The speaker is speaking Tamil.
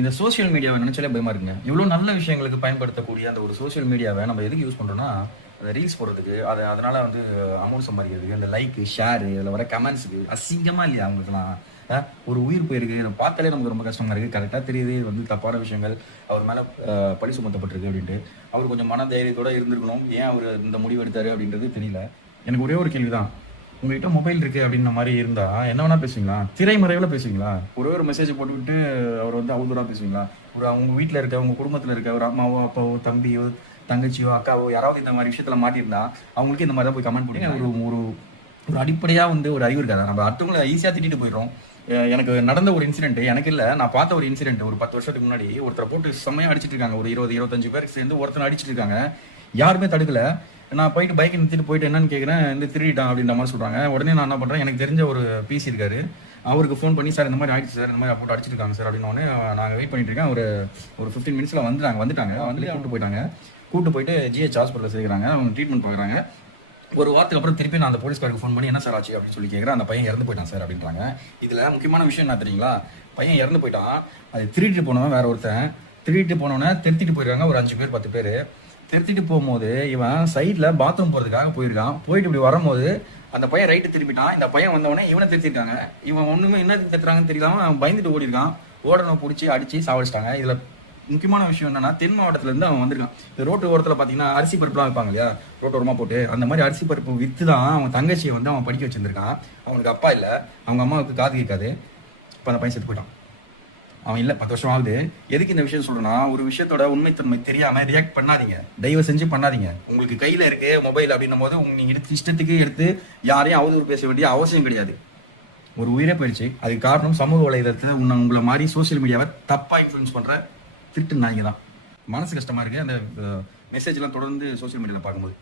இந்த சோசியல் மீடியாவை நினைச்சாலே பயமா இருக்குங்க. இவ்வளவு நல்ல விஷயங்களுக்கு பயன்படுத்தக்கூடிய அந்த ஒரு சோசியல் மீடியாவை நம்ம எதுக்கு யூஸ் பண்றோம்னா, அந்த ரீல்ஸ் போடுறதுக்கு, அதனால வந்து அமௌண்ட் சம்பாதிக்கிறதுக்கு, அந்த லைக், ஷேர், இதில் வர கமெண்ட்ஸுக்கு அசிங்கமா இல்லையா அவங்களுக்குலாம்? ஒரு உயிர் போயிருக்கு, இதை பார்த்தாலே நமக்கு ரொம்ப கஷ்டமா இருக்கு. கரெக்டாக தெரியுது இது வந்து தப்பான விஷயங்கள் அவர் மேலே பழி சுமத்தப்பட்டிருக்கு அப்படின்ட்டு. அவர் கொஞ்சம் மன தைரியத்தோட இருந்திருக்கணும். ஏன் அவர் இந்த முடிவு எடுத்தாரு அப்படின்றது தெரியல. எனக்கு ஒரே ஒரு கேள்விதான், உங்ககிட்ட மொபைல் இருக்கு அப்படின்ற மாதிரி இருந்தா என்ன வேணா பேசுவீங்களா? திரைமறைவில் பேசுவீங்களா? ஒரே ஒரு மெசேஜ் போட்டுவிட்டு அவர் வந்து அவதூறா பேசுவீங்களா? ஒரு அவங்க வீட்டில் இருக்க, உங்க குடும்பத்தில் இருக்க ஒரு அம்மாவோ, அப்பாவோ, தம்பியோ, தங்கச்சியோ, அக்காவோ யாராவது இந்த மாதிரி விஷயத்துல மாட்டியிருந்தா அவங்களுக்கு இந்த மாதிரி தான் போய் கமெண்ட் பண்ணுங்க. ஒரு ஒரு ஒரு அடிப்படையாக வந்து ஒரு அறிவு இருக்காது. நம்ம அடுத்தவங்களை ஈஸியாக திட்டிட்டு போயிடுறோம். எனக்கு நடந்த ஒரு இன்சிடென்ட், எனக்கு இல்லை, நான் பார்த்த ஒரு இன்சிடென்ட், ஒரு 10 வருஷத்துக்கு முன்னாடி ஒருத்தரை போட்டு செம்மையாக அடிச்சிட்டு இருக்காங்க. ஒரு 20-25 பேருக்கு சேர்ந்து ஒருத்தனை அடிச்சிட்டு இருக்காங்க. யாருமே தடுக்கல. நான் போயிட்டு பைக்கை நிறுத்திட்டு போயிட்டு என்னன்னு கேட்குறேன், இந்த திருடிட்டான் அப்படின்ற மாதிரி சொல்கிறாங்க. உடனே நான் என்ன பண்ணுறேன், எனக்கு தெரிஞ்ச ஒரு பிசி இருக்காரு, அவருக்கு ஃபோன் பண்ணி, சார் இந்த மாதிரி ஆயிடுச்சு சார், இந்த மாதிரி போட்டு அடிச்சிருக்காங்க சார் அப்படின்னோடனே நாங்கள் வெயிட் பண்ணிட்டு இருக்கேன். ஒரு 15 மினிட்ஸில் வந்துட்டாங்க வந்து கூப்பிட்டு போயிட்டு ஜிஹெச் ஹாஸ்பிட்டலில் சேர்க்குறாங்க. அவங்க ட்ரீட்மெண்ட் பார்க்குறாங்க. ஒரு வாரத்துக்கு அப்புறம் திருப்பி நான் அந்த போலீஸ்காருக்கு ஃபோன் பண்ணி என்ன சார் ஆச்சு அப்படின்னு சொல்லி கேட்குறேன். அந்த பையன் இறந்து போயிட்டான் சார் அப்படின்றாங்க. இதில் முக்கியமான விஷயம் என்ன தெரியுங்களா? பையன் இறந்து போயிட்டான். அது திருடிட்டு போனவன் வேற ஒருத்தன். திருடிட்டு போனவனை திருத்திட்டு போயிருக்காங்க ஒரு 5 பேர் 10 பேர். திருத்திட்டு போகும்போது இவன் சைடில் பாத்ரூம் போகிறதுக்காக போயிருக்கான். போயிட்டு இப்படி வரும்போது அந்த பையன் ரைட்டு திரும்பிட்டான். இந்த பையன் வந்தவொடனே இவனை திருத்திருக்காங்க. இவன் ஒன்றுமே என்ன திருத்துறாங்கன்னு தெரியலாம அவன் பயந்துட்டு ஓடிருக்கான். ஓடனை பிடிச்சி அடிச்சு சாவடிச்சிட்டாங்க. இதில் முக்கியமான விஷயம் என்னன்னா, தென் மாவட்டத்துல இருந்து அவன் வந்திருக்கான். இந்த ரோட்டு ஓரத்தில் பார்த்தீங்கன்னா அரிசி பருப்புலாம் வைப்பாங்க இல்லையா, ரோட்டு ஓரமாக போட்டு, அந்த மாதிரி அரிசி பருப்பு வித்து தான் அவன் தங்கச்சியை வந்து அவன் படிக்க வச்சிருந்திருக்கான். அவனுக்கு அப்பா இல்லை, அவங்க அம்மாவுக்கு காது கேட்காது. இப்போ அந்த பையன் செத்து போயிட்டான். அவன் இல்லை, 10 வருஷம் ஆகுது. எதுக்கு இந்த விஷயம் சொல்றேன்னா, ஒரு விஷயத்தோட உண்மைத்தன்மை தெரியாம ரியாக்ட் பண்ணாதீங்க, தயவு செஞ்சு பண்ணாதீங்க. உங்களுக்கு கையில இருக்கு மொபைல் அப்படின்னும் போது நீங்க எடுத்து இஷ்டத்துக்கு எடுத்து யாரையும் அவதூறு பேச வேண்டிய அவசியம் கிடையாது. ஒரு உயிரே போயிடுச்சு. அதுக்கு காரணம் சமூக வலைதளத்தில் உங்களை மாதிரி சோசியல் மீடியாவை தப்பா இன்ஃப்ளூயன்ஸ் பண்ற திருட்டு நாய்ங்க தான். மனசு கஷ்டமா இருக்கு அந்த மெசேஜ் எல்லாம் தொடர்ந்து சோசியல் மீடியாவில் பார்க்கும்போது.